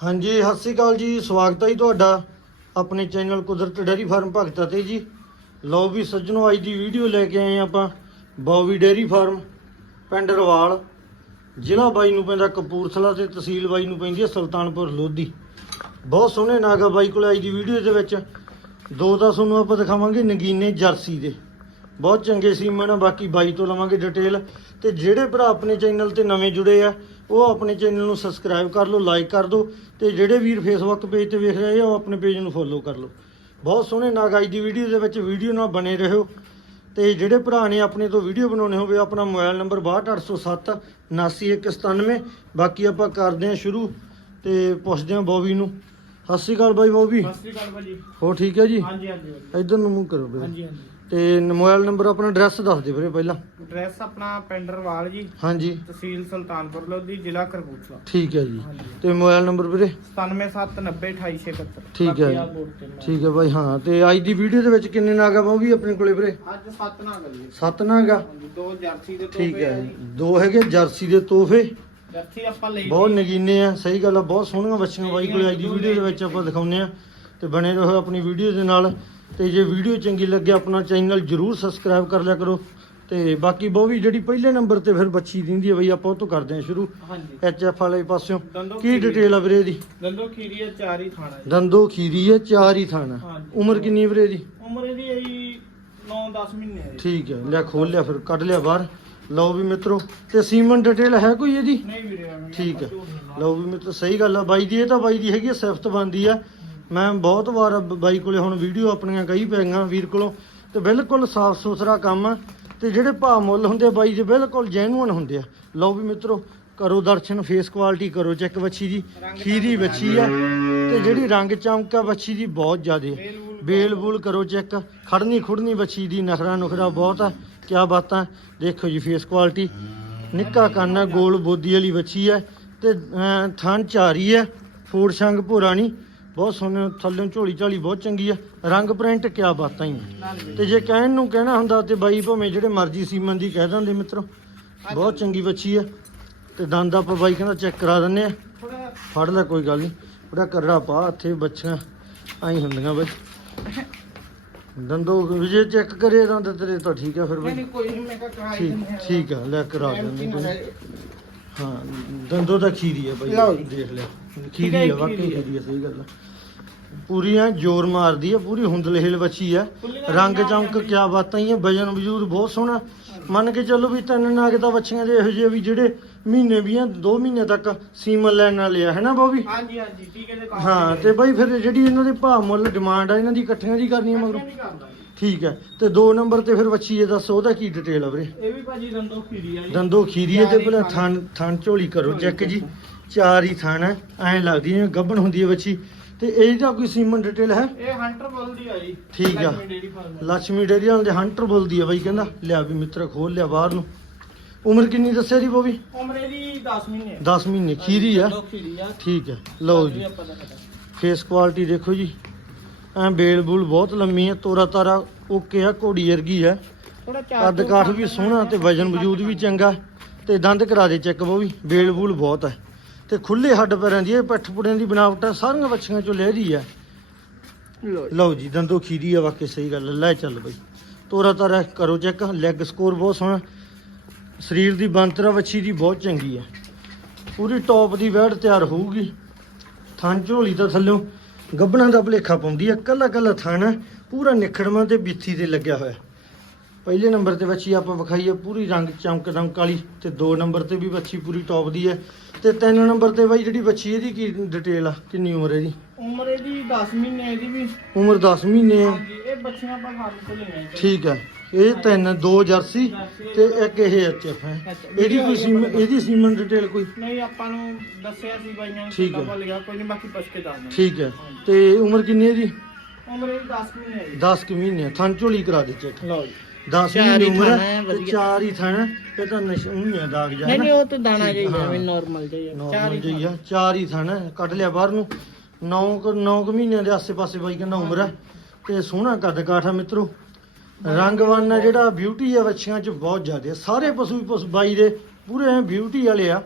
ਹਾਂਜੀ, ਸਤਿ ਸ਼੍ਰੀ ਅਕਾਲ ਜੀ, ਸਵਾਗਤ ਹੈ ਜੀ ਤੁਹਾਡਾ ਆਪਣੇ ਚੈਨਲ ਕੁਦਰਤ ਡੇਅਰੀ ਫਾਰਮ ਭਗਤ ਤੇ ਜੀ। ਲਓ ਵੀ ਸੱਜਣੋ, ਅੱਜ ਦੀ ਵੀਡੀਓ ਲੈ ਕੇ ਆਏ ਹਾਂ ਆਪਾਂ ਬੌਵੀ ਡੇਅਰੀ ਫਾਰਮ, ਪਿੰਡ ਰਵਾਲ, ਜ਼ਿਲ੍ਹਾ ਬਾਈ ਨੂੰ ਪੈਂਦਾ ਕਪੂਰਥਲਾ ਤੇ ਤਹਿਸੀਲ ਬਾਈ ਨੂੰ ਪੈਂਦੀ ਹੈ ਸੁਲਤਾਨਪੁਰ, ਲੋਧੀ। ਬਹੁਤ ਸੋਹਣੇ ਨਾਗਾ ਬਾਈ ਕੋਲ ਅੱਜ ਦੀ ਵੀਡੀਓ ਦੇ ਵਿੱਚ। ਦੋ ਤਾਂ ਤੁਹਾਨੂੰ ਆਪਾਂ ਦਿਖਾਵਾਂਗੇ ਨਗੀਨੇ ਜਰਸੀ ਦੇ। ਬਹੁਤ ਚੰਗੇ ਸੀਮਨ ਆ, ਬਾਕੀ ਬਾਈ ਤੋਂ ਲਵਾਂਗੇ ਡਿਟੇਲ। ਤੇ ਜਿਹੜੇ ਭਰਾ ਆਪਣੇ ਚੈਨਲ ਤੇ ਨਵੇਂ ਜੁੜੇ ਆ ਉਹ ਆਪਣੇ ਚੈਨਲ ਨੂੰ ਸਬਸਕ੍ਰਾਈਬ ਕਰ ਲਓ ਲਾਈਕ ਕਰ ਦਿਓ ਤੇ ਜਿਹੜੇ ਵੀਰ ਫੇਸਬੁੱਕ ਪੇਜ ਤੇ ਵੇਖ ਰਹੇ ਆ ਉਹ ਆਪਣੇ ਪੇਜ ਨੂੰ ਫੋਲੋ ਕਰ ਲਓ। ਬਹੁਤ ਸੋਹਣੇ ਨਾਗ ਅੱਜ ਦੀ ਵੀਡੀਓ ਦੇ ਵਿੱਚ ਵੀਡੀਓ ਨਾਲ ਬਣੇ ਰਹੋ ਤੇ ਜਿਹੜੇ ਭਰਾ ਨੇ ਆਪਣੇ ਤੋਂ ਵੀਡੀਓ ਬਣਾਉਣੇ ਹੋਵੇ ਆਪਣਾ ਮੋਬਾਈਲ ਨੰਬਰ 62807 79197 ਬਾਕੀ ਆਪਾਂ ਕਰਦੇ ਹਾਂ ਸ਼ੁਰੂ ਤੇ ਪੁੱਛਦੇ ਹਾਂ ਬੋਬੀ ਨੂੰ। ਸਤਿ ਸ਼੍ਰੀ ਅਕਾਲ ਬਾਈ ਬੋਬੀ। ਸਤਿ ਸ਼੍ਰੀ ਅਕਾਲ ਭਾਜੀ ਹੋ ਠੀਕ ਹੈ ਜੀ? ਹਾਂਜੀ ਹਾਂਜੀ। ਇਧਰ ਨੂੰ ਮੂੰਹ ਕਰੋ ਵੀਰੇ ਹਾਂਜੀ ਹਾਂਜੀ। ਤੇ ਮੋਬਾਈਲ ਨੰਬਰ ਆਪਣਾ ਐਡਰੈਸ ਦੱਸ ਦਿਓ ਵੀਰੇ ਪਹਿਲਾਂ। ਐਡਰੈਸ ਆਪਣਾ ਪਿੰਡ ਰਵਾਲ ਜੀ ਹਾਂਜੀ। ਤਹਿਸੀਲ ਸੁਲਤਾਨਪੁਰ ਲੋਧੀ ਜ਼ਿਲ੍ਹਾ ਕਰਬੂਤਲਾ ਠੀਕ ਹੈ ਜੀ। ਹਾਂਜੀ। ਤੇ ਮੋਬਾਈਲ ਨੰਬਰ ਵੀਰੇ? 9779028671 ਠੀਕ ਹੈ ਜੀ। ਠੀਕ ਹੈ ਬਾਈ ਹਾਂ। ਤੇ ਅੱਜ ਦੀ ਵੀਡੀਓ ਦੇ ਵਿੱਚ ਕਿੰਨੇ ਨਾਗ ਆ ਉਹ ਵੀ ਆਪਣੇ ਕੋਲੇ ਵੀਰੇ? ਅੱਜ ਸੱਤ ਨਾ ਗਲੀ ਸੱਤ ਨਾਗ ਆ? ਹਾਂਜੀ ਦੋ ਜਰਸੀ ਦੇ ਠੀਕ ਤੋਹਫੇ ਹੈ ਆ ਜੀ। ਜੀ। ਦੋ ਹੈਗੇ ਜਰਸੀ ਦੇ ਤੋਹਫੇ। ਜਰਸੀ ਆਪਾਂ ਲਈ ਬਹੁਤ। ਨਗੀਨੇ ਆ ਸਹੀ ਗੱਲ ਆ ਬਹੁਤ ਸੋਹਣੀਆਂ ਬੱਚੀਆਂ ਬਾਈ ਕੋਲੇ ਅੱਜ ਦੀ ਵੀਡੀਓ ਦੇ ਵਿੱਚ ਆਪਾਂ ਦਿਖਾਉਂਦੇ ਆ। ਤੇ ਬਣੇ ਰਹੋ ਆਪਣੀ ਵੀਡੀਓ ਦੇ ਨਾਲ। ਤੇ ਜੇ ਵੀਡੀਓ ਚੰਗੀ ਲੱਗੇ ਆਪਣਾ ਚੈਨਲ ਜਰੂਰ ਸਬਸਕ੍ਰਾਈਬ ਕਰ ਲਿਆ ਕਰੋ ਤੇ ਬਾਕੀ ਬਹੁਤ ਵੀ ਜਿਹੜੀ ਪਹਿਲੇ ਨੰਬਰ ਤੇ ਫਿਰ ਬੱਚੀ ਦਿੰਦੀ ਹੈ ਬਈ ਆਪਾਂ ਉਹ ਤੋਂ ਕਰਦੇ ਆ ਸ਼ੁਰੂ। ਹਾਂਜੀ। ਐਚ ਐਫ ਵਾਲੇ ਪਾਸਿਓਂ। ਦੰਦੋ ਕੀ ਡਿਟੇਲ ਆ। ਵੀਰੇ ਇਹਦੀ? ਦੰਦੋ ਖੀਰੀ ਆ ਚਾਰ ਹੀ ਥਾਣਾ ਜੀ। ਦੰਦੋ ਖੀਰੀ ਹੈ ਚਾਰ ਹੀ ਥਾਣਾ। ਹਾਂਜੀ। ਉਮਰ ਕਿੰਨੀ ਹੈ ਵੀਰੇ ਦੀ ਉਮਰ ਇਹਦੀ ਹੈ ਜੀ 9-10 ਮਹੀਨੇ ਹੈ ਜੀ। ਠੀਕ ਹੈ ਲਿਆ ਖੋਲ ਲਿਆ ਫਿਰ ਕੱਢ ਲਿਆ ਬਾਹਰ। ਲਓ ਵੀ ਮਿੱਤਰੋ ਤੇ ਸੀਮਨ ਡਿਟੇਲ ਹੈ ਕੋਈ ਇਹਦੀ? ਨਹੀਂ ਵੀਰੇ ਐਵੇਂ ਠੀਕ ਹੈ ਝੂਠ ਨਹੀਂ। ਲਓ ਵੀ ਮਿੱਤਰ ਸਹੀ ਗੱਲ ਆ ਬਾਈ ਦੀ ਇਹ ਤਾਂ ਬਾਈ ਦੀ ਹੈਗੀ ਆ, ਸਿਫਤ ਬੰਦੀ ਆ। ਮੈਂ ਬਹੁਤ ਵਾਰ ਬਾਈ ਕੋਲੇ ਹੁਣ ਵੀਡੀਓ ਆਪਣੀਆਂ ਕਈ ਪੈਗੀਆਂ ਵੀਰ ਕੋਲੋਂ ਤੇ ਬਿਲਕੁਲ ਸਾਫ਼ ਸੁਥਰਾ ਕੰਮ ਆ। ਤੇ ਜਿਹੜੇ ਭਾਅ ਮੁੱਲ ਹੁੰਦੇ ਆ ਬਾਈ ਦੇ ਬਿਲਕੁਲ ਜੈਨੂਅਨ ਹੁੰਦੇ ਆ। ਲਓ ਵੀ ਮਿੱਤਰੋ ਕਰੋ ਦਰਸ਼ਨ ਫੇਸ ਕੁਆਲਿਟੀ ਕਰੋ ਚੈੱਕ ਬੱਚੀ ਦੀ ਖੀਰੀ ਵੱਛੀ ਆ। ਤੇ ਜਿਹੜੀ ਰੰਗ ਚਮਕ ਆ ਬੱਚੀ ਦੀ ਬਹੁਤ ਜ਼ਿਆਦੇ ਬੇਲ ਬੂਲ ਕਰੋ ਚੈੱਕ ਖੜਨੀ ਖੁੜਨੀ ਬੱਚੀ ਦੀ ਨਖਰਾ ਨੁਖਰਾ ਬਹੁਤ ਆ। ਕਿਆ ਬਾਤਾਂ ਦੇਖੋ ਜੀ ਫੇਸ ਕੁਆਲਿਟੀ ਨਿੱਕਾ ਕੰਨ ਆ ਗੋਲ ਬੋਦੀ ਵਾਲੀ ਬੱਚੀ ਹੈ ਤੇ ਅਹ, ਥਣ ਚਾਰੀ ਹੈ ਫੋੜ ਸੰਗ ਭੋਰਾਣੀ। ਬਹੁਤ ਸੋਹਣੇ ਥੱਲੇ ਝੋਲੀ ਝਾਲੀ ਬਹੁਤ ਚੰਗੀ ਆ ਰੰਗ ਪ੍ਰਿੰਟ ਕਿਆ ਬਾਤਾਂ ਹੀ ਆ। ਤੇ ਜੇ ਕਹਿਣ ਨੂੰ ਕਹਿਣਾ ਹੁੰਦਾ ਤੇ ਬਾਈ ਭਾਵੇਂ ਜਿਹੜੇ ਮਰਜ਼ੀ ਸੀਮਨ ਦੀ ਕਹਿ ਦਿੰਦੇ ਮਿੱਤਰੋ ਬਹੁਤ ਚੰਗੀ ਬੱਚੀ ਆ ਤੇ ਦੰਦ ਆਪਾਂ ਬਾਈ ਕਹਿੰਦਾ ਚੈੱਕ ਕਰਾ ਦਿੰਨੇ ਆ ਥੋੜਾ ਫੜ ਲੈ ਕੋਈ ਗੱਲ ਨਹੀਂ ਉਹਦਾ ਕਰੜਾ ਪਾ ਇੱਥੇ ਬੱਚੀਆਂ ਆਈ ਹੁੰਦੀਆਂ ਬਈ ਦੰਦੋ ਜੇ ਚੈੱਕ ਕਰੇ ਦੰਦ ਤੇਰੇ ਤਾਂ ਠੀਕ ਆ ਫਿਰ ਬਈ ਨਹੀਂ ਕੋਈ ਨਹੀਂ ਮੈਂ ਕਿਹਾ ਕਰਾਈ ਠੀਕ ਦਿੰਦੇ। ਠੀਕ ਆ ਲੈ ਕਰਾ ਦਿੰਦੇ ਕੋਈ। ਹਾਂ ਦੰਦੋ ਤਾਂ ਖੀਰੀ ਆ ਲਓ ਬਾਈ ਜੀ। ਦੇਖ ਲਿਆ ਖੀਰੀ ਆ ਵਾਕਈ ਖੀਰੀ ਆ। ਖੀਰੀ ਆ ਸਹੀ ਗੱਲ ਆ ਪੂਰੀ ਐ ਜ਼ੋਰ ਮਾਰਦੀ ਆ ਪੂਰੀ ਹੁੰਦਲੇਲ ਬੱਚੀ ਆ। ਖੁੱਲੀਆਂ ਰੰਗ ਚਮਕ ਕਿਆ ਬਾਤਾਂ ਹੀ ਆ ਵਜਨ ਵਜੂਦ ਬਹੁਤ ਸੋਹਣਾ। ਮੰਨ ਕੇ ਚੱਲੋ ਵੀ ਤਿੰਨ ਨਾਗ ਤਾਂ ਬੱਚੀਆਂ ਦੇ ਇਹੋ ਜਿਹੇ ਵੀ ਜਿਹੜੇ ਮਹੀਨੇ ਵੀ ਆ 2 ਮਹੀਨੇ ਤੱਕ ਸੀਮਨ ਲੈਣ ਵਾਲੇ ਆ ਹੈਨਾ ਬੋਬੀ ਹਾਂਜੀ ਹਾਂਜੀ ਠੀਕ ਹੈ ਹਾਂ ਤੇ ਬਾਈ ਫਿਰ ਜਿਹੜੀ ਇਹਨਾਂ ਦੇ ਭਾਅ ਮੁੱਲ ਡਿਮਾਂਡ ਆ ਇਹਨਾਂ ਦੀ ਇਕੱਠੀਆਂ ਦੀ ਕਰਨੀ ਆ ਮਗਰੋਂ। ਠੀਕ ਹੈ ਤੇ ਦੋ ਨੰਬਰ ਤੇ ਫਿਰ ਬੱਚੀ ਇਹ ਦੱਸੋ ਉਹਦਾ ਕੀ ਡਿਟੇਲ ਆ ਵੀਰੇ? ਇਹ ਵੀ ਭਾਜੀ ਦੰਦੋ ਖੀਰੀ ਆ ਜੀ ਦੰਦੋ ਤੇ ਚਾਰ ਹੀ ਪਹਿਲਾਂ ਥਣ। ਥਣ ਥਣ ਝੋਲੀ ਕਰੋ ਚੈੱਕ ਜੀ। ਚਾਰ ਹੀ ਥਣ ਹੈ ਐਂ ਲੱਗਦੀ ਹੈ ਗੱਬਣ ਹੁੰਦੀ ਹੈ ਬੱਚੀ ਤੇ ਇਹਦਾ ਕੋਈ ਸੀਮਨ ਡਿਟੇਲ ਹੈ? ਇਹ ਹੰਟਰ ਬੁੱਲ ਆ ਜੀ। ਠੀਕ ਆ। ਲక్ష్ਮੀ ਡੇਰੀ ਵਾਲੇ ਦੇ ਹੰਟਰ ਬੋਲਦੀ ਆ ਬਾਈ ਕਹਿੰਦਾ। ਲਿਆ ਵੀ ਮਿੱਤਰ ਖੋਲ ਲਿਆ ਬਾਹਰ ਨੂੰ। ਉਮਰ ਕਿੰਨੀ ਦੱਸਿਆ ਜੀ ਬੋਬੀ? ਉਮਰ ਇਹਦੀ 10 ਮਹੀਨੇ 10 ਮਹੀਨੇ ਖੀਰੀ ਆ। ਲੋ ਆ। ਠੀਕ ਹੈ ਲਓ ਜੀ। ਫੇਸ ਕੁਆਲਿਟੀ ਦੇਖੋ ਜੀ। ਐ ਬੇਲ ਬੂਲ ਬਹੁਤ ਲੰਮੀ ਹੈ ਤੋਰਾ ਤਾਰਾ ਓਕੇ ਆ ਘੋੜੀ ਵਰਗੀ ਹੈ ਥੋੜਾ ਕੱਦ ਕਾਠ ਵੀ ਸੋਹਣਾ ਤੇ ਵਜਨ ਵਜੂਦ ਵੀ ਚੰਗਾ। ਤੇ ਦੰਦ ਕਰਾ ਦੇ ਚੈੱਕ ਬੋਬੀ ਬੇਲ ਬੂਲ ਬਹੁਤ ਹੈ ਤੇ ਖੁੱਲੇ ਹੱਡ ਪੈਰਾਂ ਦੀ ਇਹ ਪਿੱਠ ਪੁੜਿਆਂ ਦੀ ਬਣਾਵਟ ਹੈ ਸਾਰੀਆਂ ਬੱਚੀਆਂ ਚੋਂ ਲਹਿਰੀ ਹੈ ਲਓ ਜੀ। ਦੰਦੋ ਖੀਰੀ ਆ ਵਾਕਈ ਸਹੀ ਗੱਲ ਲੈ ਚੱਲ ਬਈ। ਤੋਰਾ ਤਾਰਾ ਕਰੋ ਚੈੱਕ। ਲੈਗ ਸਕੋਰ ਬਹੁਤ ਸੋਹਣਾ। ਸਰੀਰ ਦੀ ਬੰਤਰਾ ਵੱਛੀ ਦੀ ਬਹੁਤ ਚੰਗੀ ਹੈ ਪੂਰੀ ਟੌਪ ਦੀ ਵੈੜ ਤਿਆਰ ਹੋਊਗੀ। ਥਣ ਝੋਲੀ ਤਾਂ ਥੱਲੋਂ ਗੱਬਣਾ ਦਾ ਭਲੇਖਾ ਪਾਉਂਦੀ ਹੈ ਕੱਲਾ ਕੱਲਾ ਥਣ ਪੂਰਾ ਨਿਖੜਵਾਂ ਤੇ ਬਿੱਥੀ ਤੇ ਲੱਗਿਆ ਹੋਇਆ। ਪਹਿਲੇ ਨੰਬਰ ਤੇ ਬੱਚੀ ਆਪਾਂ ਵਿਖਾਈ ਹੈ ਪੂਰੀ ਰੰਗ ਚਮਕ ਦਮਕ ਵਾਲੀ ਤੇ ਦੋ ਨੰਬਰ ਤੇ ਵੀ ਬੱਚੀ ਪੂਰੀ ਟੌਪ ਦੀ ਹੈ ਤੇ ਤਿੰਨ ਨੰਬਰ ਤੇ ਬਾਈ ਜਿਹੜੀ ਬੱਚੀ ਇਹਦੀ ਕੀ ਡਿਟੇਲ ਆ? ਕਿੰਨੀ ਉਮਰ ਹੈ ਇਹਦੀ? ਉਮਰ ਇਹਦੀ 10 ਮਹੀਨੇ ਇਹਦੀ ਵੀ। ਉਮਰ 10 ਮਹੀਨੇ ਹੈ ਇਹ ਬੱਚੀਆਂ ਆਪਾਂ ਫਾਰਮ ਤੋਂ ਜੀ। ਠੀਕ ਹੈ ਇਹ ਤਿੰਨ ਦੋ ਜਰਸੀ ਤੇ ਇੱਕ ਇਹ ਐਚਐਫ ਹੈ। ਇਹਦੀ ਕੋਈ ਸੀਮਨ ਇਹਦੀ ਸੀਮਨ ਡਿਟੇਲ ਕੋਈ? ਨਹੀਂ ਆਪਾਂ ਨੂੰ ਦੱਸਿਆ ਸੀ ਬਾਈਆਂ ਨੇ ਠੀਕ ਹੈ। ਕੋਈ ਨਹੀਂ ਬਾਕੀ ਪੁੱਛ ਕੇ ਦੱਸ ਦਿੰਦੇ ਠੀਕ ਹੈ ਤੇ ਉਮਰ ਕਿੰਨੀ ਹੈ ਇਹਦੀ? ਉਮਰ ਇਹਦੀ 10 ਮਹੀਨੇ ਹੈ ਜੀ। 10 ਕਿ ਮਹੀਨੇ ਹੈ। ਥਣ ਝੋਲੀ ਕਰਾ ਦੇ ਚੈੱਕ। ਲਓ ਜੀ। 10 ਚਾਰ ਮਹੀਨੇ ਹੀ ਉਮਰ ਥਣ ਹੈ ਹੈ, ਤੇ ਵਧੀਆ। ਚਾਰ ਹੀ ਥਣ ਹੈ। ਇਹ ਤਾਂ ਨਸ਼ੂਨੀ ਹੈ ਦਾਗ ਜਾ ਨਹੀਂ ਨਹੀਂ ਉਹ ਤੇ ਦਾਣਾ ਠੀਕ, ਜਿਹਾ ਹਾਂ। ਜਿਵੇਂ ਨਾਰਮਲ ਜਿਹਾ ਚਾਰ ਚਾਰ ਹੀ ਹੀ ਆ ਚਾਰ ਹੀ ਥਣ ਹੈ। ਕੱਢ ਲਿਆ ਬਾਹਰ ਨੂੰ 9 9 ਮਹੀਨਿਆਂ ਦੇ ਆਸੇ-ਪਾਸੇ ਬਾਈ ਕਹਿੰਦਾ ਉਮਰ ਹੈ ਤੇ ਸੋਹਣਾ ਕੱਦ ਕਾਠ ਆ ਮਿੱਤਰੋ ਰੰਗਵਾਨ ਹੈ ਜਿਹੜਾ ਬਿਊਟੀ ਆ ਬੱਚੀਆਂ 'ਚ ਬਹੁਤ ਜ਼ਿਆਦਾ ਹੈ। ਸਾਰੇ ਪਸ਼ੂ ਪਸ਼ੂ ਬਾਈ ਦੇ ਪੂਰੇ ਬਿਊਟੀ ਵਾਲੇ ਆ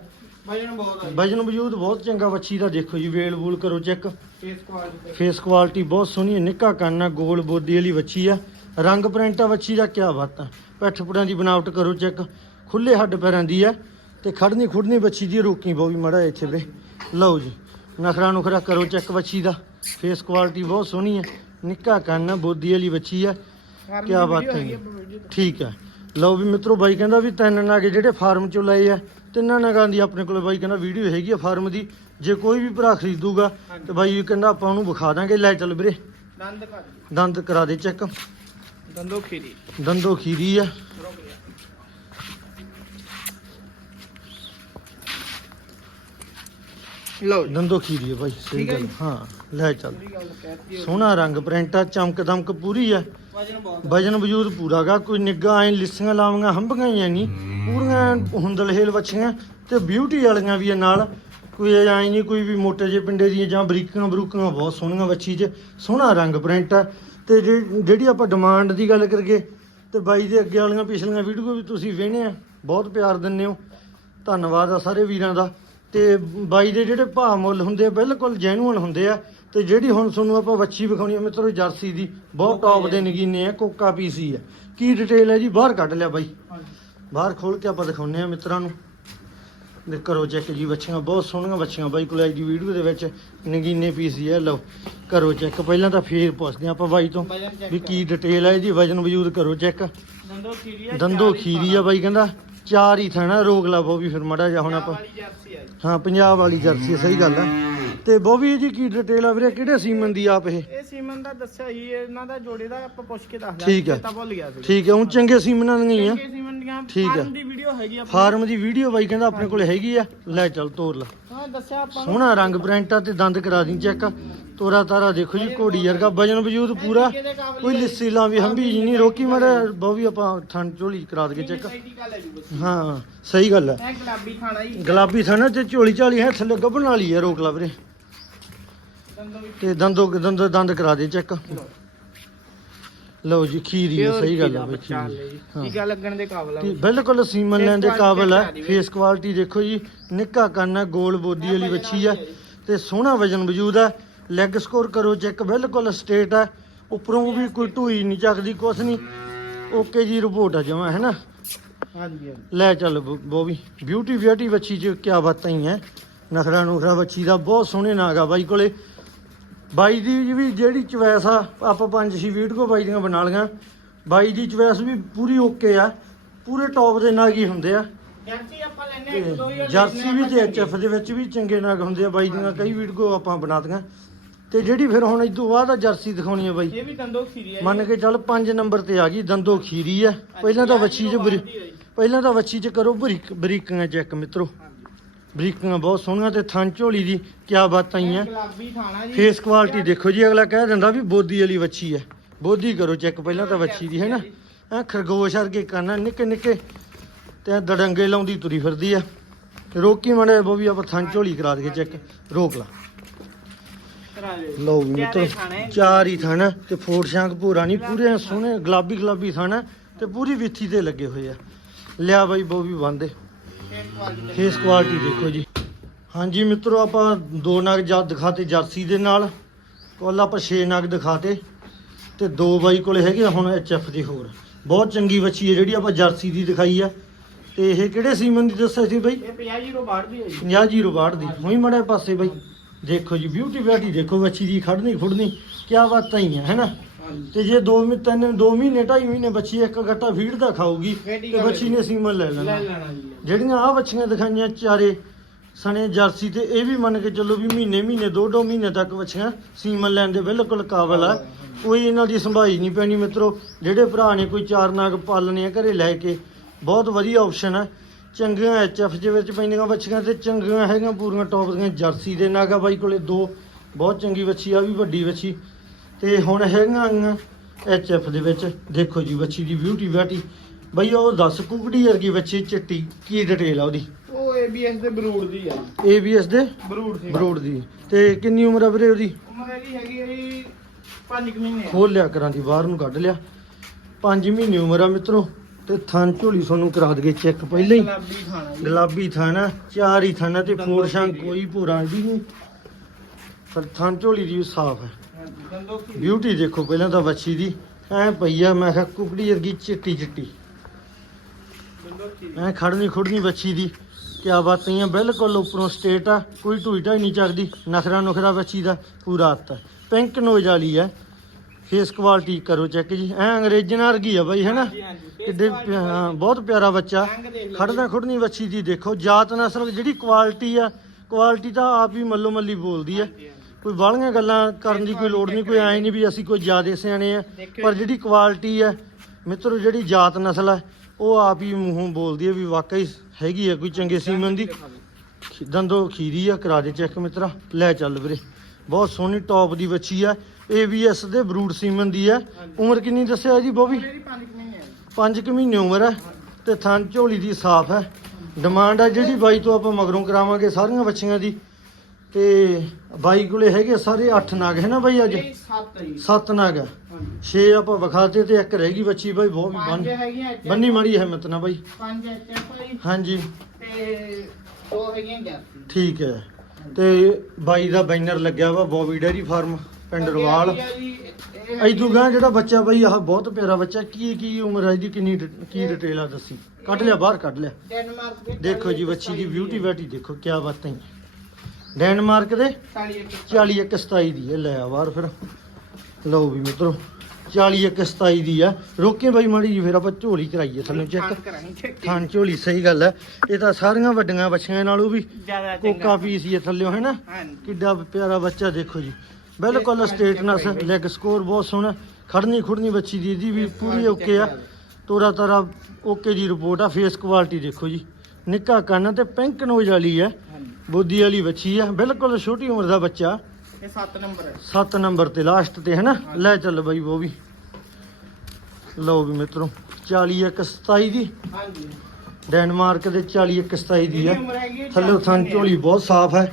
ਵਜਨ ਬਹੁਤ ਆ ਜੀ ਵਜਨ ਵਜੂਦ ਬਹੁਤ ਚੰਗਾ ਵੱਛੀ ਦਾ ਦੇਖੋ ਜੀ ਵੇਲ ਵੂਲ ਕਰੋ check face quality face quality ਬਹੁਤ ਸੋਹਣੀ ਹੈ ਨਿੱਕਾ ਕੰਨ ਆ ਗੋਲ ਬੋਦੀ ਵਾਲੀ ਵੱਛੀ ਆ ਰੰਗ ਪ੍ਰਿੰਟ ਵੱਛੀ ਦਾ ਕਿਆ ਬਾਤ ਆ ਪੈਠ ਪੁੜਾਂ ਦੀ ਬਣਾਵਟ ਕਰੋ ਚੈੱਕ। ਖੁੱਲੇ ਹੱਡ ਪੈਰਾਂ ਦੀ ਆ ਤੇ ਖੜਨੀ ਖੁੜਨੀ ਵੱਛੀ ਦੀ ਰੋਕੀ ਬਹੁ ਵੀ ਮੜਾ ਇੱਥੇ ਵੇ। ਲਓ ਜੀ ਨਖਰਾ ਨੁਖਰਾ ਕਰੋ ਚੈੱਕ ਵੱਛੀ ਦਾ। ਫੇਸ ਕੁਆਲਿਟੀ ਬਹੁਤ ਸੋਹਣੀ ਹੈ। ਨਿੱਕਾ ਕੰਨ ਬੋਦੀ ਵਾਲੀ ਵੱਛੀ ਆ ਕਿਆ ਬਾਤ ਹੈ। ਠੀਕ ਹੈ। ਲਓ ਵੀ ਮਿੱਤਰੋ ਬਾਈ ਕਹਿੰਦਾ ਵੀ ਤਿੰਨ ਨਾਗੇ ਜਿਹੜੇ ਫਾਰਮ ਚੋਂ ਲਏ ਆ ਤਿੰਨਾਂ ਨਾਗਾਂ ਦੀ ਆਪਣੇ ਕੋਲ ਬਾਈ ਕਹਿੰਦਾ ਵੀਡੀਓ ਹੈਗੀ ਆ ਫਾਰਮ ਦੀ। ਜੇ ਕੋਈ ਵੀ ਭਰਾ ਖਰੀਦੂਗਾ ਤੇ ਬਾਈ ਕਹਿੰਦਾ ਆਪਾਂ ਉਹਨੂੰ ਵਿਖਾ ਦਾਂਗੇ। ਲੈ ਚੱਲ ਵੀਰੇ। ਦੰਦ ਕਰਾ ਦੇ ਚੈੱਕ। ਦੰਦੋ ਖੀਰੀ। ਦੰਦੋ ਖੀਰੀ ਆ। ਜੀ। ਦੰਦੋ ਖੀਰੀ ਆ ਬਾਈ ਸਹੀ ਗੱਲ ਜੀ। ਹਾਂ ਲੈ ਚੱਲ। ਪੂਰੀ ਸੋਹਣਾ ਰੰਗ ਪ੍ਰਿੰਟ ਆ ਚਮਕ ਦਮਕ ਪੂਰੀ ਆ। ਵਜਨ ਵਜੂਦ ਪੂਰਾਗਾ ਕੋਈ ਨਿੱਗਾ ਐ ਲਿਸੀਆਂ ਲਾਵਾਂਗਾ ਹੰਬੀਆਂ ਹੀ ਨਹੀਂ। ਪੂਰੀਆਂ ਹੁੰਦਲ ਹੇਲ ਵੱਛੀਆਂ ਤੇ ਬਿਊਟੀ ਵਾਲੀਆਂ ਵੀ ਆ ਨਾਲ। ਕੋਈ ਐ ਨਹੀਂ ਕੋਈ ਵੀ ਮੋਟੇ ਜਿਹੇ ਪਿੰਡੇ ਦੀਆਂ ਜਾਂ ਬਰੀਕਾਂ ਬਰੂਕਾਂ ਬਹੁਤ ਸੋਹਣੀਆਂ ਵੱਛੀ 'ਚ। ਸੋਹਣਾ ਰੰਗ ਪ੍ਰਿੰਟ ਆ। ਤੇ ਜਿਹੜੀ ਆਪਾਂ ਡਿਮਾਂਡ ਦੀ ਗੱਲ ਕਰੀਏ ਤੇ ਬਾਈ ਦੇ ਅੱਗੇ ਵਾਲੀਆਂ ਪਿਛਲੀਆਂ ਵੀਡੀਓ ਵੀ ਤੁਸੀਂ ਵੇਖਣੇ ਆ ਬਹੁਤ ਪਿਆਰ ਦਿੰਦੇ ਹੋ। ਧੰਨਵਾਦ ਆ ਸਾਰੇ ਵੀਰਾਂ ਦਾ। ਤੇ ਬਾਈ ਦੇ ਜਿਹੜੇ ਭਾਅ ਮੁੱਲ ਹੁੰਦੇ ਆ ਬਿਲਕੁਲ ਜੈਨੂਅਲ ਹੁੰਦੇ ਆ ਤੇ ਜਿਹੜੀ ਹੁਣ ਤੁਹਾਨੂੰ ਆਪਾਂ ਵੱਛੀ ਵਿਖਾਉਣੀ ਆ ਮਿੱਤਰੋ ਜਰਸੀ ਦੀ ਬਹੁਤ ਟੌਪ ਦੇ ਨਗੀਨੇ ਆ ਕੋਕਾ ਪੀਸੀ ਆ। ਕੀ ਡਿਟੇਲ ਹੈ ਜੀ? ਬਾਹਰ ਕੱਢ ਲਿਆ ਬਾਈ। ਬਾਹਰ ਖੋਲ ਕੇ ਆਪਾਂ ਦਿਖਾਉਂਦੇ ਆ ਮਿੱਤਰਾਂ ਨੂੰ। ਦੇ ਕਰੋ ਚੈੱਕ ਜੀ ਬੱਚੀਆਂ ਬਹੁਤ ਸੋਹਣੀਆਂ ਬੱਚੀਆਂ ਬਾਈ ਕੋਲ ਅੱਜ ਦੀ ਵੀਡੀਓ ਦੇ ਵਿੱਚ। ਨਗੀਨੇ ਪੀਸ ਹੀ ਆ ਲਓ। ਕਰੋ ਚੈੱਕ ਪਹਿਲਾਂ ਤਾਂ ਫੇਰ ਪੁੱਛਦੇ ਆ ਆਪਾਂ ਬਾਈ ਤੋਂ ਵੀ ਕੀ ਡਿਟੇਲ ਹੈ ਇਹਦੀ ਵਜਨ ਵਜੂਦ ਕਰੋ ਚੈੱਕ ਦੰਦੋ ਖੀਰੀ ਆ ਦੰਦੋ ਖੀਰੀ ਆ ਬਾਈ ਕਹਿੰਦਾ। ਚਾਰ ਹੀ ਥਾਣਾ ਰੋਗ ਲਾ ਬੋ ਵੀ ਫਿਰ ਮੜਾ ਜਾ ਹੁਣ ਆਪਾਂ। ਆ ਜੀ। ਹਾਂ ਪੰਜਾਬ ਵਾਲੀ ਜਰਸੀ ਆ, ਸਹੀ ਗੱਲ ਆ। ਤੇ ਬੋਬੀ ਜੀ ਕੀ ਡਿਟੇਲ ਆ ਵੀਰੇ? ਕਿਹੜੇ ਸੀਮਨ ਦੀ ਆਪ ਇਹ? ਇਹ ਸੀਮਨ ਦਾ ਦੱਸਿਆ ਹੀ ਇਹਨਾਂ ਦਾ ਜੋੜੇ ਦਾ ਆਪਾਂ ਪੁੱਛ ਕੇ ਦੱਸ ਠੀਕ ਹੈ। ਤਾਂ ਭੁੱਲ ਗਿਆ ਸੀ। ਠੀਕ ਹੈ ਹੁਣ ਚੰਗੇ ਸੀਮਨਾਂ ਦੀਆਂ ਹੀ ਆ। ਚੰਗੇ ਸੀਮਨ ਦੀਆਂ ਠੀਕ ਹੈ। ਫਾਰਮ ਦੀ ਵੀਡੀਓ ਹੈਗੀ ਆਪਾਂ ਫਾਰਮ ਦੀ ਵੀਡੀਓ ਬਾਈ ਕਹਿੰਦਾ ਆਪਣੇ ਕੋਲ ਹੈਗੀ ਆ। ਲੈ ਚੱਲ ਤੋਰ ਲਾ। ਹਾਂ ਦੱਸਿਆ ਆਪਾਂ ਨੂੰ। ਸੋਹਣਾ ਰੰਗ ਪ੍ਰਿੰਟ ਤੇ ਦੰਦ ਕਰਾ ਦੀ ਚੈੱਕ। ਤੋਰਾ ਤਾਰਾ ਦੇਖੋ ਜੀ ਘੋੜੀ ਵਰਗਾ ਵਜਨ ਵਜੂਦ ਪੂਰਾ। ਕੋਈ ਲਿੱਸੀ ਲਾਂ ਵੀ ਹੰਬੀ ਜੀ ਨਹੀਂ ਰੋਕੀ ਮੜਾ ਬਹੁ ਵੀ ਆਪਾਂ ਥਣ ਝੋਲੀ ਕਰਾ ਦਈਏ ਚੈੱਕ। ਹੈ ਜੀ ਬਸ। ਹਾਂ ਸਹੀ ਗੱਲ ਹੈ। ਇਹ ਗੁਲਾਬੀ ਖਾਣਾ ਜੀ ਗੁਲਾਬੀ ਥਣ ਤੇ ਝੋਲੀ ਝਾਲੀ ਹੈ ਥੱਲੇ ਗੱਭਣ ਵਾਲੀ ਹੈ ਰੋਕ ਲਾ ਵੀਰੇ। ਤੇ ਦੰਦੋ ਦੰਦ ਦੰਦ ਕਰਾ ਦੇ ਚੈੱਕ। ਲਓ ਜੀ ਖੀਰੀ ਹੈ ਸਹੀ ਗੱਲ ਹੈ ਬੱਚਾ ਹਾਂ। ਟੀਕਾ ਲੱਗਣ ਦੇ ਕਾਬਲ ਤੇ ਬਿਲਕੁਲ ਸੀਮਨ ਲੈਣ ਦੇ ਕਾਬਲ ਹੈ। ਫੇਸ ਕੁਆਲਿਟੀ ਦੇਖੋ ਜੀ ਨਿੱਕਾ ਕੰਨ ਹੈ ਗੋਲ ਬੋਦੀ ਵਾਲੀ ਬੱਚੀ ਹੈ ਤੇ ਸੋਹਣਾ ਵਜਨ ਵਜੂਦ ਹੈ। ਲੈਗ ਸਕੋਰ ਕਰੋ ਚੈੱਕ ਬਿਲਕੁਲ ਸਟੇਟ ਹੈ। ਉੱਪਰੋਂ ਵੀ ਕੋਈ ਢੂਈ ਨਹੀਂ ਚੱਕਦੀ ਕੁਛ ਨਹੀਂ। ਓਕੇ ਜੀ ਰਿਪੋਰਟ ਆ ਜਮਾ ਹੈ ਨਾ? ਹਾਂਜੀ ਲੈ ਚੱਲ ਬੋਬੀ ਬਿਊਟੀ ਬਿਊਟੀ ਬੱਚੀ ਚ ਕੀ ਬਾਤਾਂ ਹੀ ਹੈ। ਨਖਰਾ ਨੁਖਰਾ ਬੱਚੀ ਦਾ ਬਹੁਤ ਸੋਹਣੇ ਨਾਗ ਬਾਈ ਕੋਲੇ। ਬਾਈ ਦੀ ਵੀ ਜਿਹੜੀ ਚੁਆਇਸ ਆ ਆਪਾਂ ਪੰਜ ਛੇ ਵੀਡੀਓ ਬਾਈ ਦੀਆਂ ਬਣਾ ਲਈਆਂ। ਬਾਈ ਦੀ ਚੁਆਇਸ ਵੀ ਪੂਰੀ ਓਕੇ ਆ। ਪੂਰੇ ਟੌਪ ਦੇ ਨਾਗ ਹੀ ਹੁੰਦੇ ਆ। ਜਰਸੀ ਆਪਾਂ ਲੈਣੇ ਤੇ ਇੱਕ ਦੋ ਹੀ ਜਰਸੀ ਵੀ ਤੇ ਐਚਐਫ ਦੇ ਵਿੱਚ ਵੀ ਚੰਗੇ ਨਾਗ ਹੁੰਦੇ ਆ। ਬਾਈ ਦੀਆਂ ਕਈ ਵੀਡੀਓ ਆਪਾਂ ਬਣਾਤੀਆਂ ਤੇ ਜਿਹੜੀ ਫਿਰ ਹੁਣ ਤੋਂ ਬਾਅਦ ਆ ਜਰਸੀ ਦਿਖਾਉਣੀ ਆ ਬਾਈ। ਇਹ ਵੀ ਦੰਦੋ ਖੀਰੀ ਹੈ ਮੰਨ ਕੇ ਚੱਲ 5 ਨੰਬਰ ਤੇ ਆ ਗਈ ਦੰਦੋ ਖੀਰੀ ਆ। ਪਹਿਲਾਂ ਤਾਂ ਵੱਛੀ ਚ ਪਹਿਲਾਂ ਤਾਂ ਵੱਛੀ ਚ ਕਰੋ ਬਰੀਕ ਬਰੀਕਾਂ ਚੈੱਕ ਮਿੱਤਰੋ। ਬਰੀਕਾਂ ਬਹੁਤ ਸੋਹਣੀਆਂ ਤੇ ਥਣ ਝੋਲੀ ਦੀ ਕਿਆ ਬਾਤਾਂ ਹੀ ਆ। ਗੁਲਾਬੀ ਖਾਣਾ ਜੀ। ਫੇਸ ਕੁਆਲਿਟੀ ਦੇਖੋ ਜੀ ਅਗਲਾ ਕਹਿ ਦਿੰਦਾ ਵੀ ਬੋਦੀ ਵਾਲੀ ਵੱਛੀ ਹੈ। ਬੋਦੀ ਕਰੋ ਚੈੱਕ ਪਹਿਲਾਂ ਤਾਂ ਵੱਛੀ ਦੀ ਹੈ ਨਾ? ਐ ਖਰਗੋਸ਼ ਵਰਗੇ ਕੰਨ ਨਿੱਕੇ ਨਿੱਕੇ ਤੇ ਦੜੰਗੇ ਲਾਉਂਦੀ ਤੁਰੀ ਫਿਰਦੀ ਆ। ਰੋਕੀ ਮੜੇ ਬੋ ਵੀ ਆਪਾਂ ਥਣ ਝੋਲੀ ਕਰਾ ਦਈਏ ਚੈੱਕ। ਰੋਕ ਲਾ। ਦੇ ਲਓ ਵੀ ਮਿੱਤਰੋ। ਚਾਰ ਹੀ ਥਣ ਤੇ ਫੋੜ ਸ਼ਾਂਕ ਭੂਰਾ ਨਹੀਂ ਪੂਰੇ ਸੋਹਣੇ ਗੁਲਾਬੀ ਗੁਲਾਬੀ ਥਣ ਤੇ ਪੂਰੀ ਵਿੱਥੀ ਤੇ ਲੱਗੇ ਹੋਏ ਆ। ਲਿਆ ਬਾਈ ਬੋ ਵੀ ਬੰਦੇ ਫੇਸ ਕੁਆਲਿਟੀ ਦੇਖੋ ਜੀ। ਹਾਂਜੀ ਮਿੱਤਰੋ ਆਪਾਂ ਦੋ ਨਗ ਜਦ ਦਿਖਾਤੇ ਜਰਸੀ ਦੇ ਨਾਲ। ਕੋਲ ਆਪਾਂ 6 ਨਗ ਦਿਖਾਤੇ ਤੇ ਦੋ ਬਾਈ ਕੋਲੇ ਹੈਗੇ ਹੁਣ ਐਚਐਫ ਦੇ ਹੋਰ। ਬਹੁਤ ਚੰਗੀ ਬੱਚੀ ਹੈ ਜਿਹੜੀ ਆਪਾਂ ਜਰਸੀ ਦੀ ਦਿਖਾਈ ਆ। ਤੇ ਇਹ ਕਿਹੜੇ ਸੀਮਨ ਦੀ ਦੱਸਿਆ ਸੀ ਬਾਈ? ਇਹ 50 ਜੀਰੋ ਬਾੜ ਦੀ ਹੈ ਜੀ। 50 ਜੀਰੋ ਬਾੜ ਦੀ। ਹੋਈ ਮੜੇ ਪਾਸੇ ਬਾਈ। ਦੇਖੋ ਜੀ ਬਿਊਟੀ ਬਿਊਟੀ ਦੇਖੋ ਬੱਚੀ ਦੀ ਖੜਨੀ ਖੁੜਨੀ ਕਿਆ ਬਾਤਾਂ ਹੀ ਆ ਹੈਨਾ ਤੇ ਜੇ 2 ਮਹੀਨੇ ਤਿੰਨ 2 ਮਹੀਨੇ 2.5 ਮਹੀਨੇ ਬੱਚੀ ਇੱਕ ਗੱਟਾ ਫੀਡ ਦਾ ਖਾਊਗੀ ਤੇ ਬੱਚੀ ਨੇ ਸੀਮਨ ਲੈ ਲੈ ਲੈਣਾ ਜੀ ਜਿਹੜੀਆਂ ਆ ਬੱਚੀਆਂ ਦਿਖਾਈਆਂ ਚਾਰੇ ਸਣੇ ਜਰਸੀ ਤੇ ਇਹ ਵੀ ਮੰਨ ਕੇ ਚੱਲੋ ਵੀ ਮਹੀਨੇ ਮਹੀਨੇ ਦੋ ਦੋ ਮਹੀਨੇ ਤੱਕ ਬੱਚੀਆਂ ਸੀਮਨ ਲੈਣ ਦੇ ਬਿਲਕੁਲ ਕਾਬਲ ਆ। ਕੋਈ ਇਹਨਾਂ ਦੀ ਸੰਭਾਈ ਨਹੀਂ ਪੈਣੀ ਮਿੱਤਰੋ। ਜਿਹੜੇ ਭਰਾ ਨੇ ਕੋਈ ਚਾਰ ਨਾਗ ਪਾਲਣੇ ਆ ਘਰੇ ਲੈ ਕੇ ਬਹੁਤ ਵਧੀਆ ਆਪਸ਼ਨ ਹੈ ਚੰਗੀਆਂ ਐਚਐਫ ਦੇ ਵਿੱਚ ਪੈਂਦੀਆਂ ਬੱਚੀਆਂ ਤੇ ਚੰਗੀਆਂ ਹੈਗੀਆਂ ਪੂਰੀਆਂ ਟੌਪ ਦੀਆਂ ਜਰਸੀ ਦੇ ਨਾਗਾ ਬਾਈ ਕੋਲੇ ਦੋ। ਬਹੁਤ ਚੰਗੀ ਬੱਚੀ ਆ ਵੀ ਵੱਡੀ ਬੱਚੀ। ਤੇ ਹੁਣ ਹੈਗੀਆਂ ਐਚਐਫ ਦੇ ਵਿੱਚ। ਦੇਖੋ ਜੀ ਬੱਚੀ ਦੀ ਬਿਊਟੀ ਬਿਊਟੀ ਬਈ ਉਹ ਦੱਸ ਕੁਕੜੀ ਵਰਗੀ ਬੱਚੀ ਚਿੱਟੀ ਕੀ ਡਿਟੇਲ ਆ ਉਹਦੀ? ਉਹ ਏਬੀਐਸ ਦੇ ਬਰੂਡ ਦੀ ਆ। ਏਬੀਐਸ ਦੇ? ਬਰੂਡ ਸੀ ਬਰੋਡ ਦੀ। ਤੇ ਕਿੰਨੀ ਉਮਰ ਆ ਵੀਰੇ ਉਹਦੀ? ਉਮਰ ਹੈਗੀ ਹੈਗੀ ਹੈ ਜੀ 5 ਮਹੀਨੇ ਖੋਲ ਲਿਆ ਕਰਾਂ ਦੀ ਬਾਹਰ ਨੂੰ ਕੱਢ ਲਿਆ। 5 ਮਹੀਨੇ ਉਮਰ ਆ ਮਿੱਤਰੋ ਤੇ ਥਣ ਝੋਲੀ ਤੁਹਾਨੂੰ ਕਰਾ ਦਗੇ ਚੈੱਕ ਪਹਿਲਾਂ ਹੀ। ਗੁਲਾਬੀ ਥਾਣਾ ਚਾਰ ਹੀ ਥਾਣਾ ਤੇ ਫੋਰ ਸ਼ਾਂ। ਕੋਈ ਭੂਰਾ ਦੀ ਨਹੀਂ। ਪਰ ਥਣ ਝੋਲੀ ਦੀ ਸਾਫ਼ ਹੈ ਬਿਊਟੀ ਦੇਖੋ ਪਹਿਲਾਂ ਤਾਂ ਵੱਛੀ ਦੀ। ਐ ਪਈ ਆ ਮੈਂ ਕਿਹਾ ਕੁਕੜੀ ਵਰਗੀ ਚਿੱਟੀ ਚਿੱਟੀ। ਐ ਖੜਨੀ ਖੁੜਨੀ ਵੱਛੀ ਦੀ। ਕਿਆ ਬਾਤਾਂ ਹੀ ਆ ਬਿਲਕੁਲ ਉੱਪਰੋਂ ਸਟੇਟ ਆ ਕੋਈ ਢੂਈ ਢਾਈ ਨਹੀਂ ਚੱਕਦੀ। ਨਖਰਾ ਨੁਖਰਾ ਵੱਛੀ ਦਾ ਪੂਰਾ ਆਤਾ ਪਿੰਕ ਨੋਜ਼ ਵਾਲੀ ਆ। ਫੇਸ ਕੁਆਲਿਟੀ ਕਰੋ ਚੈੱਕ ਜੀ। ਐ ਅੰਗਰੇਜ਼ਨ ਵਰਗੀ ਆ ਬਾਈ ਹੈਨਾ? ਕਿੱਡੇ ਹਾਂ ਬਹੁਤ ਪਿਆਰਾ ਬੱਚਾ। ਖੜਨਾ ਖੁੜਨੀ ਵੱਛੀ ਦੀ ਦੇਖੋ। ਜਾਤ ਨਸਲ ਜਿਹੜੀ ਕੁਆਲਿਟੀ ਆ ਕੁਆਲਿਟੀ ਤਾਂ ਆਪ ਹੀ ਮੱਲੋ ਮੱਲੀ ਬੋਲਦੀ ਆ। ਕੋਈ ਬਾਹਲੀਆਂ ਗੱਲਾਂ ਕਰਨ ਦੀ ਕੋਈ ਲੋੜ ਨਹੀਂ ਕੋਈ ਐ ਨਹੀਂ ਵੀ ਅਸੀਂ ਕੋਈ ਜ਼ਿਆਦੇ ਸਿਆਣੇ ਆ। ਪਰ। ਜਿਹੜੀ ਕੁਆਲਿਟੀ ਆ ਮਿੱਤਰੋ ਜਿਹੜੀ ਜਾਤ ਨਸਲ ਆ ਉਹ ਆਪ ਹੀ ਮੂੰਹੋਂ ਬੋਲਦੀ ਆ ਵੀ ਵਾਕਈ ਹੈਗੀ ਆ ਕੋਈ ਚੰਗੇ ਸੀਮਨ ਦੀ। ਦੰਦੋ ਖੀਰੀ ਆ ਕਰਾ ਦੇ ਚੈੱਕ ਮਿੱਤਰਾ। ਲੈ ਚੱਲ ਵੀਰੇ। ਬਹੁਤ ਸੋਹਣੀ ਟੌਪ ਦੀ ਬੱਚੀ ਆ। ABS ਦੇ ਬਰੂਡ ਸੀਮਨ ਦੀ ਆ। ਉਮਰ ਕਿੰਨੀ ਦੱਸਿਆ ਜੀ ਬੋਬੀ ਮੇਰੀ 5 ਮਹੀਨੇ ਹੈ 5 ਕੁ ਮਹੀਨੇ ਉਮਰ ਹੈ ਤੇ ਥਣ ਝੋਲੀ ਦੀ ਸਾਫ਼ ਹੈ ਡਿਮਾਂਡ ਆ ਜਿਹੜੀ ਬਾਈ ਤੋਂ ਆਪਾਂ ਮਗਰੋਂ ਕਰਾਵਾਂਗੇ ਸਾਰੀਆਂ ਬੱਚੀਆਂ ਦੀ। ਤੇ ਬਾਈ ਕੋਲੇ ਹੈਗੇ ਸਾਰੇ 8 ਨਾਗ ਹੈ ਨਾ ਬਾਈ ਅੱਜ? ਇਹ 7 ਜੀ। 7 ਨਾਗ ਆ। ਹਾਂਜੀ। 6 ਆਪਾਂ ਵਿਖਾਤੇ ਤੇ ਇੱਕ ਰਹਿ ਗਈ ਬੱਚੀ ਬਾਈ ਬਹੁਤ ਪੰਜ ਬੰਨ ਹੈਗੀਆਂ ਇੱਥੇ। ਬੰਨੀ ਮਾੜੀ ਹੈ ਮਤਨਾ ਬਾਈ। ਪੰਜ ਇੱਥੇ ਭਾਈ। ਹਾਂਜੀ। ਤੇ ਦੋ ਹੈਗੀਆਂ ਗਿਆ ਠੀਕ ਹੈ। ਤੇ ਬਾਈ ਦਾ ਬੈਨਰ ਲੱਗਿਆ ਵਾ ਬੋਬੀ ਡੈਰੀ ਫਾਰਮ ਪਿੰਡ ਰਵਾਲ। ਐਦੂ ਗਾਂ ਜਿਹੜਾ ਬੱਚਾ ਬਾਈ ਆਹ ਬਹੁਤ ਪਿਆਰਾ ਬੱਚਾ। ਕੀ ਕੀ ਉਮਰ ਹੈ ਇਹਦੀ ਕਿੰਨੀ ਡ- ਕੀ ਡਿਟੇਲ ਆ ਦੱਸੀ? ਕੱਢ ਲਿਆ ਬਾਹਰ ਕੱਢ ਲਿਆ। ਡੈਨਮਾਰਕ ਦੇ ਦੇਖੋ ਜੀ ਬੱਚੀ ਦੀ ਬਿਊਟੀ ਬੈਟੀ ਦੇਖੋ ਕੀ ਬਾਤਾਂ ਹੀ। ਡੈਨਮਾਰਕ ਦੇ? 40 ਇੱਕ 27 ਦੀ ਹੈ ਲੈ ਆ ਬਾਹਰ ਫਿਰ। ਲਓ ਵੀ ਮਿੱਤਰੋ 40 ਇੱਕ 27 ਦੀ ਆ। ਰੋਕੇ ਬਾਈ ਮਾੜੀ ਜੀ ਫਿਰ ਆਪਾਂ ਝੋਲੀ ਕਰਾਈਏ ਸਾਨੂੰ ਚੈੱਕ ਥਾਨ ਝੋਲੀ ਸਹੀ ਗੱਲ ਹੈ। ਇਹ ਤਾਂ ਸਾਰੀਆਂ ਵੱਡੀਆਂ ਬੱਚੀਆਂ ਨਾਲੋਂ ਵੀ ਕੋਕਾ ਪੀਸ ਹੀ ਹੈ ਥੱਲਿਓ ਹੈ ਨਾ? ਕਿੱਡਾ ਪਿਆਰਾ ਬੱਚਾ ਦੇਖੋ ਜੀ। ਬਿਲਕੁਲ ਸਟੇਟਨੈਸ ਲੈਗ ਸਕੋਰ ਬਹੁਤ ਸੋਹਣਾ। ਖੜਨੀ ਖੁੜਨੀ ਬੱਚੀ ਦੀ ਇਹਦੀ ਵੀ ਪੂਰੀ ਓਕੇ ਆ। ਤੋਰਾ ਤਾਰਾ ਓਕੇ ਦੀ ਰਿਪੋਰਟ ਆ ਫੇਸ ਕੁਆਲਿਟੀ ਦੇਖੋ ਜੀ। ਨਿੱਕਾ ਕੰਨ ਤੇ ਪਿੰਕ ਨੋਜ਼ ਵਾਲੀ ਆ ਹਾਂਜੀ ਬੋਦੀ ਵਾਲੀ ਬੱਚੀ ਆ। ਬਿਲਕੁਲ ਛੋਟੀ ਉਮਰ ਦਾ ਬੱਚਾ। ਇਹ 7 ਨੰਬਰ ਹੈ। 7 ਨੰਬਰ ਤੇ ਲਾਸਟ ਤੇ ਹੈ ਨਾ ਲੈ ਚੱਲ ਬਾਈ ਉਹ ਵੀ। ਲਓ ਵੀ ਮਿੱਤਰੋ 40 ਇੱਕ 27 ਦੀ। ਹਾਂਜੀ। ਡੈਨਮਾਰਕ ਦੇ 40 ਇੱਕ 27 ਦੀ ਆ। ਥੱਲੇ ਮਹੀਨੇ। ਝੋਲੀ ਬਹੁਤ ਸਾਫ਼ ਹੈ।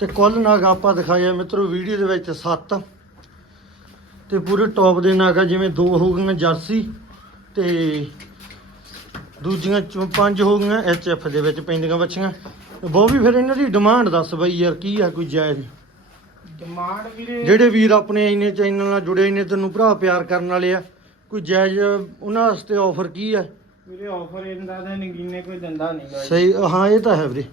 ਤੇ ਕੁੱਲ ਨਾਗ ਆਪਾਂ ਦਿਖਾਇਆ ਮਿੱਤਰੋ ਵੀਡੀਓ ਦੇ ਵਿੱਚ 7 ਤੇ ਪੂਰੇ ਟੌਪ ਦੇ ਨਾਗ ਆ ਜਿਵੇਂ ਦੋ ਹੋ ਗਈਆਂ ਜਰਸੀ ਤੇ ਦੂਜੀਆਂ ਚੋਂ ਪੰਜ ਹੋ ਗਈਆਂ ਐਫ ਦੇ ਵਿੱਚ ਪੈਂਦੀਆਂ ਬੱਚੀਆਂ। ਵੀ ਫਿਰ ਇਹਨਾਂ ਦੀ ਡਿਮਾਂਡ ਦੱਸ ਬਈ ਯਾਰ ਕੀ ਆ ਕੋਈ ਜਾਇਜ਼? ਡਿਮਾਂਡ ਵੀਰੇ ਜਿਹੜੇ ਵੀਰ ਆਪਣੇ ਇੰਨੇ ਚੈਨਲ ਨਾਲ ਜੁੜੇ ਨੇ ਤੈਨੂੰ ਭਰਾ ਪਿਆਰ ਕਰਨ ਵਾਲੇ ਆ ਕੋਈ ਜਾਇਜ਼ ਉਹਨਾਂ ਵਾਸਤੇ ਆਫਰ ਕੀ ਆ? ਵੀਰੇ ਆਫਰ ਇਹਦਾ ਤਾਂ ਨਗੀਨੇ ਕੋਈ ਦਿੰਦਾ ਨਹੀਂਗਾ ਸਹੀ ਹਾਂ ਇਹ ਤਾਂ ਹੈ ਵੀਰੇ।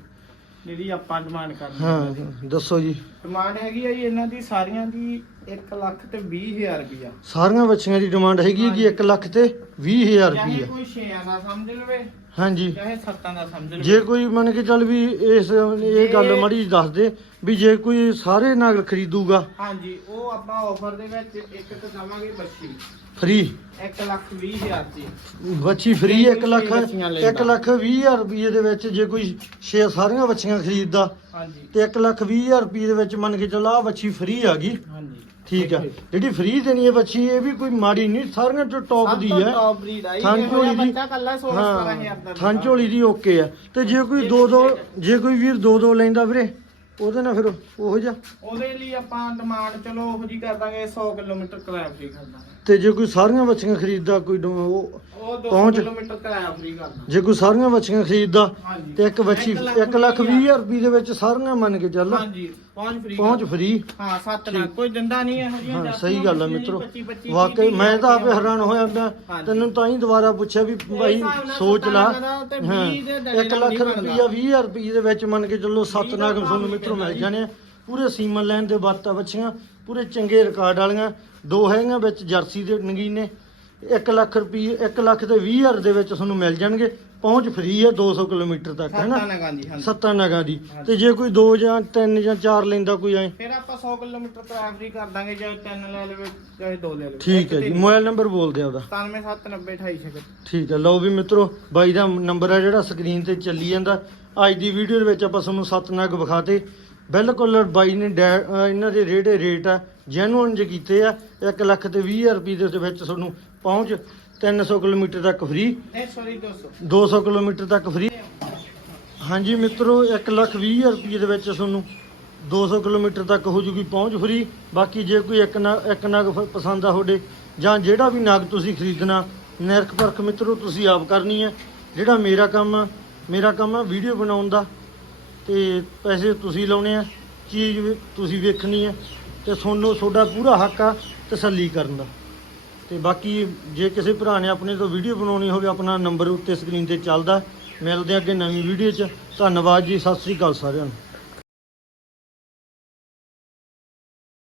ਜਿਹੜੀ ਆਪਾਂ ਡਿਮਾਂਡ ਕਰਦੇ ਹਾਂ ਦੱਸੋ ਜੀ। ਡਿਮਾਂਡ ਹੈਗੀ ਆ ਜੀ ਇਹਨਾਂ ਦੀ ਸਾਰੀਆਂ ਦੀ 1 ਲੱਖ ਤੇ 20000 ਰੁਪਇਆ ਸਾਰੀਆਂ ਬੱਚੀਆਂ ਦੀ ਡਿਮਾਂਡ ਹੈਗੀ ਹੈ ਕਿ 1 ਲੱਖ ਤੇ 20000 ਚਾਹੇ ਰੁਪਏ ਕੋਈ 6 ਦਾ ਸਮਝ ਲਵੇ ਹਾਂਜੀ। ਚਾਹੇ 7 ਦਾ ਸਮਝ ਲਵੇ। ਜੇ ਕੋਈ ਮੰਨ ਕੇ ਚੱਲ ਵੀ ਇਸ ਇਹ ਗੱਲ ਮੜੀ ਦੱਸ ਦੇ ਵੀ ਜੇ ਕੋਈ ਸਾਰੇ ਨਾਲ ਖਰੀਦੂਗਾ। ਹਾਂਜੀ ਉਹ ਆਪਾਂ ਆਫਰ ਦੇ ਵਿੱਚ ਇੱਕ ਤੇ ਦਵਾਂਗੇ ਬੱਚੀ। ਫ੍ਰੀ 1 ਲੱਖ 20000 ਦੀ। ਬੱਚੀ ਫ੍ਰੀ ਜੇ 1 ਕੋਈ ਲੱਖ ਬੱਚੀਆਂ ਲੈਂਦਾ। 1 ਲੱਖ 20000 ਰੁਪਏ ਦੇ ਵਿੱਚ ਜੇ ਕੋਈ 6 ਸਾਰੀਆਂ ਬੱਚੀਆਂ ਖਰੀਦਦਾ ਹਾਂਜੀ। ਤੇ 1 ਲੱਖ 20000 ਰੁਪਏ ਦੇ ਵਿੱਚ ਮੰਨ ਕੇ ਚੱਲ ਆ ਬੱਚੀ ਫ੍ਰੀ ਆ ਗਈ। ਹਾਂਜੀ। ਠੀਕ ਆ। ਜਿਹੜੀ ਫ੍ਰੀ ਦੇਣੀ ਹੈ ਬੱਚੀ ਇਹ ਵੀ ਕੋਈ ਮਾੜੀ ਨਹੀਂ ਸਾਰੀਆਂ ਚੋਂ ਟੌਪ ਦੀ ਹੈ। ਟੌਪ ਬਰੀਡ ਝੋਲੀ ਦੀ ਬੱਚਾ ਕੱਲਾ 16 17000 ਦਾ ਓਕੇ ਆ। ਤੇ ਜੇ ਕੋਈ ਦੋ ਦੋ ਜੇ ਕੋਈ ਵੀਰ ਦੋ ਦੋ ਲੈਂਦਾ ਵੀਰੇ ਉਹਦੇ ਨਾਲ ਫਿਰ ਉਹੋ ਜਿਹਾ। ਉਹਦੇ ਲਈ ਆਪਾਂ ਡਿਮਾਂਡ ਚਲੋ ਉਹੋ ਜੀ ਕਰ ਦਾਂਗੇ 100 ਕਿਲੋਮੀਟਰ ਕਿਰਾਇਆ ਫ੍ਰੀ ਕਰ ਦਾਂਗੇ। ਤੇ ਜੇ ਕੋਈ ਸਾਰੀਆਂ ਬੱਚੀਆਂ ਖਰੀਦਦਾ ਕੋਈ ਉਹ ਉਹ 200 ਪਹੁੰਚ। ਕਿਲੋਮੀਟਰ ਕਿਰਾਇਆ ਫ੍ਰੀ ਕਰ ਦਾਂਗੇ ਜੇ ਕੋਈ ਸਾਰੀਆਂ ਬੱਚੀਆਂ ਖਰੀਦਦਾ ਹਾਂਜੀ। ਤੇ ਇੱਕ ਲੱਖ 1 ਲੱਖ 20000 ਰੁਪਏ ਦੇ ਵਿੱਚ ਸਾਰੀਆਂ ਮੰਨ ਕੇ ਚੱਲ। ਹਾਂਜੀ ਪਹੁੰਚ ਫ੍ਰੀ ਪਹੁੰਚ ਫ੍ਰੀ ਹਾਂ 7 ਲੱਖ ਕੋਈ ਦਿੰਦਾ ਨਹੀਂ ਇਹੋ ਜਿਹੀਆਂ ਹਾਂ ਸਹੀ ਗੱਲ ਬੱਚੀਆਂ ਮਿੱਤਰੋ। 25 25 ਵਾਕਈ ਮੈਂ ਤਾਂ ਆਪੇ ਹੈਰਾਨ ਹੋਇਆ ਮੈਂ ਹਾਂਜੀ। ਤੈਨੂੰ ਤਾਂ ਹੀ ਦੁਬਾਰਾ ਪੁੱਛਿਆ ਵੀ ਭਾਈ ਹਿਸਾਬ ਨਾਲ ਸੋਚ ਲਾ। ਸੱਤਾਂ ਲੱਖ ਦਾ ਤੇ ਹਾਂ ਵੀਹ ਦੇ ਡੰਡੇ 1 ਨਾਲ ਲੱਖ ਨਹੀਂ ਬਣਦਾ। ਰੁਪਈਆ 20000 ਰੁਪਏ ਦੇ ਵਿੱਚ ਮੰਨ ਕੇ ਚੱਲੋ 7 ਵੀਹ ਦਾ ਨਾਗ ਤੁਹਾਨੂੰ ਮਿੱਤਰੋ ਮਿਲ ਜਾਣੇ ਆ। ਪੂਰੇ ਸੀਮਨ ਲੈਣ ਦੇ ਬਾਤਾਂ ਬੱਚੀਆਂ ਪੂਰੇ ਚੰਗੇ ਰਿਕਾਰਡ ਵਾਲੀਆਂ ਦੋ ਹੈਗੀਆਂ ਵਿੱਚ ਜਰਸੀ ਦੇ ਨਗੀਨੇ। 1 ਲੱਖ ਰੁਪਏ 1 ਲੱਖ ਤੇ 20000 ਦੇ ਵਿੱਚ ਤੁਹਾਨੂੰ ਮਿਲ ਜਾਣਗੇ। ਪਹੁੰਚ ਫ੍ਰੀ ਹੈ 200 ਕਿਲੋਮੀਟਰ ਤੱਕ ਹੈ ਨਾ? ਸੱਤਾਂ ਨਗਾਂ ਦੀ ਹਾਂਜੀ। ਸੱਤਾਂ ਨਗਾਂ ਦੀ। ਤੇ ਜੇ ਕੋਈ 2 ਜਾਂ 3 ਜਾਂ 4 ਲੈਂਦਾ ਕੋਈ ਐ। ਫਿਰ ਆਪਾਂ 100 ਕਿਲੋਮੀਟਰ ਫ੍ਰੀ ਕਰ ਦਾਂਗੇ ਚਾਹੇ ਤਿੰਨ ਲੈ ਲਵੇ ਚਾਹੇ ਦੋ ਲੈ ਲਵੇ। ਠੀਕ ਹੈ ਜੀ। ਮੋਬਾਈਲ ਨੰਬਰ ਬੋਲ ਦਿਓ ਉਹਦਾ। 977928 ਠੀਕ ਹੈ। ਲਓ ਵੀ ਮਿੱਤਰੋ ਬਾਈ ਦਾ ਨੰਬਰ ਹੈ ਜਿਹੜਾ ਸਕਰੀਨ ਤੇ ਚੱਲੀ ਜਾਂਦਾ। ਅੱਜ ਦੀ ਵੀਡੀਓ ਦੇ ਵਿੱਚ ਆਪਾਂ ਤੁਹਾਨੂੰ ਸੱਤ ਨਗ ਵਿਖਾਤੇ। ਬਿਲਕੁਲ ਬਾਈ ਨੇ ਇਹਨਾਂ ਦੇ ਰੇੜੇ ਰੇਟ ਆ ਜੈਨੂਅਨ ਜੇ ਕੀਤੇ ਆ 1 ਲੱਖ ਤੇ 20000 ਰੁਪਏ ਦੇ ਵਿੱਚ ਤੁਹਾਨੂੰ ਪਹੁੰਚ 300 ਕਿਲੋਮੀਟਰ ਤੱਕ ਫ੍ਰੀ ਇਹ ਸੌਰੀ 200 200 ਕਿਲੋਮੀਟਰ ਤੱਕ ਫ੍ਰੀ ਹਾਂਜੀ ਮਿੱਤਰੋ 1 ਲੱਖ 20000 ਰੁਪਏ ਦੇ ਵਿੱਚ ਤੁਹਾਨੂੰ 200 ਕਿਲੋਮੀਟਰ ਤੱਕ ਹੋ ਜੂਗੀ ਪਹੁੰਚ ਫ੍ਰੀ ਬਾਕੀ ਜੇ ਕੋਈ ਇੱਕ ਨਾ ਇੱਕ ਨਗ ਪਸੰਦ ਆ ਤੁਹਾਡੇ ਜਾਂ ਜਿਹੜਾ ਵੀ ਨਗ ਤੁਸੀਂ ਖਰੀਦਣਾ ਨਿਰਖ ਪਰਖ ਮਿੱਤਰੋ ਤੁਸੀਂ ਆਪ ਕਰਨੀ ਹੈ। ਜਿਹੜਾ ਮੇਰਾ ਕੰਮ ਆ ਮੇਰਾ ਕੰਮ ਆ ਵੀਡੀਓ ਬਣਾਉਣ ਦਾ ਤੇ ਪੈਸੇ ਤੁਸੀਂ ਲਾਉਣੇ ਆ ਚੀਜ਼ ਤੁਸੀਂ ਵੇਖਣੀ ਹੈ ਤੇ ਤੁਹਾਨੂੰ ਤੁਹਾਡਾ ਪੂਰਾ ਹੱਕ ਆ ਤਸੱਲੀ ਕਰਨ ਦਾ। ਤੇ ਬਾਕੀ ਜੇ ਕਿਸੇ ਭਰਾ ਨੇ ਆਪਣੇ ਤੋਂ ਵੀਡੀਓ ਬਣਾਉਣੀ ਹੋਵੇ, ਆਪਣਾ ਨੰਬਰ ਉੱਤੇ ਸਕਰੀਨ ਤੇ ਚੱਲਦਾ। ਮਿਲਦੇ ਆ ਅੱਗੇ ਨਵੀਂ ਵੀਡੀਓ 'ਚ। ਧੰਨਵਾਦ ਜੀ, ਸਤਿ ਸ੍ਰੀ ਅਕਾਲ ਸਾਰਿਆਂ ਨੂੰ।